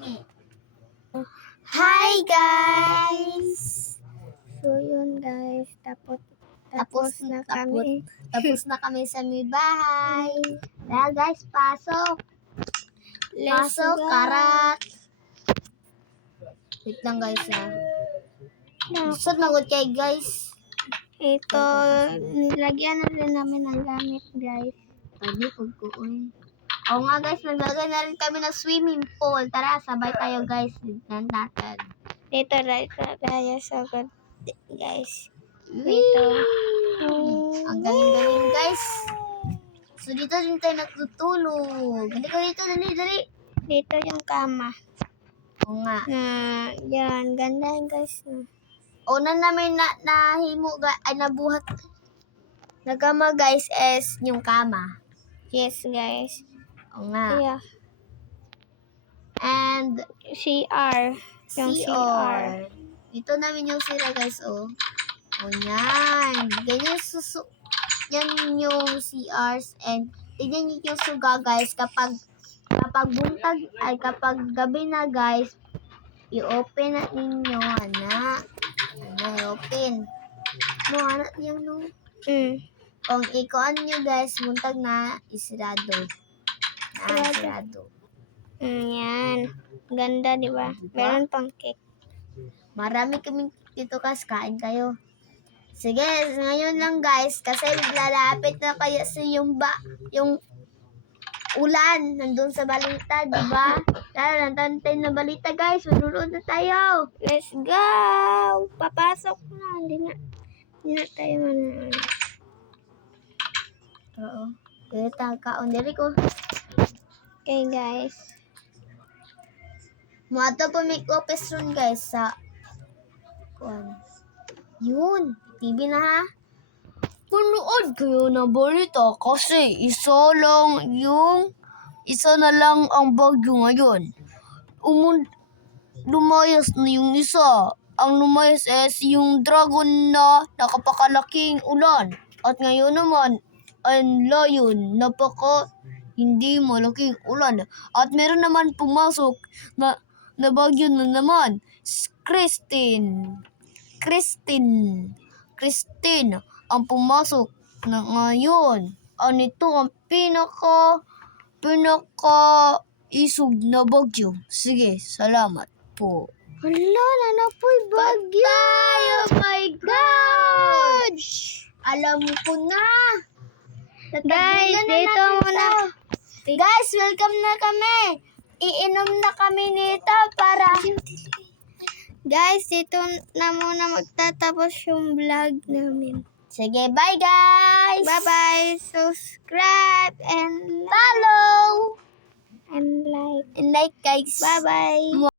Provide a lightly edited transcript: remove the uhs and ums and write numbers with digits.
Hi guys! So yun guys, tapos na kami. Tapos na kami sa may bahay. Kaya guys, pasok. Let's Pasok, go. karat. Wait lang guys Saan magod kay guys? Ito, nilagyan na rin namin ng gamit guys. Pwede kung Oo nga guys, naglagay na rin kami ng swimming pool. Tara, sabay tayo guys. Tignan natin. Dito tayo sa guys. Dito. Ang galing-galing guys. So dito din tayo natutulog. Hindi ka dito, dali. Dito yung kama. Oo nga. Yan, ganda guys. Una namin nahimo ay nabuhat. Nagama guys is yung kama. Yes guys. Oo nga. Yeah. And CR. Yung CR. Dito namin yung sira guys O yan. Ganyan yan yung CRs and tignan niyo yung suga guys kapag buntag ay kapag gabi na guys i-open na ninyo i-open anak yan no. Kung ikuan nyo guys buntag na isirado Yan. Ganda di ba? Meron pang cake. Marami kami dito guys, kain kayo. Sige, ngayon lang guys, kasi lalapit na kayo sa yung ulan, nandun sa balita, di ba? Tara, nantantay na balita guys, manunood na tayo. Let's go! Papasok na. Hindi na tayo manonood. Oo. Kaya kaon diri ko. Okay guys. Mato po may office ron guys sa yun, TV na ha. Punood kayo na balita kasi isa na lang ang bagyo ngayon. Lumayas na yung isa. Ang lumayas is yung dragon na nakapakalaking ulan. At ngayon naman, ang layon, hindi malaking ulan. At meron naman pumasok na bagyo na naman. Christine ang pumasok na ngayon. Ito ang pinaka isog na bagyo. Sige, salamat po. Hala, nanapoy bagyo! Oh my God! Alam ko na. Guys, dito muna. Guys, welcome na kami. Iinom na kami nito para... Guys, dito na muna magtatapos yung vlog namin. Sige, bye guys! Bye-bye! Subscribe and Follow! like. And like guys. Bye-bye!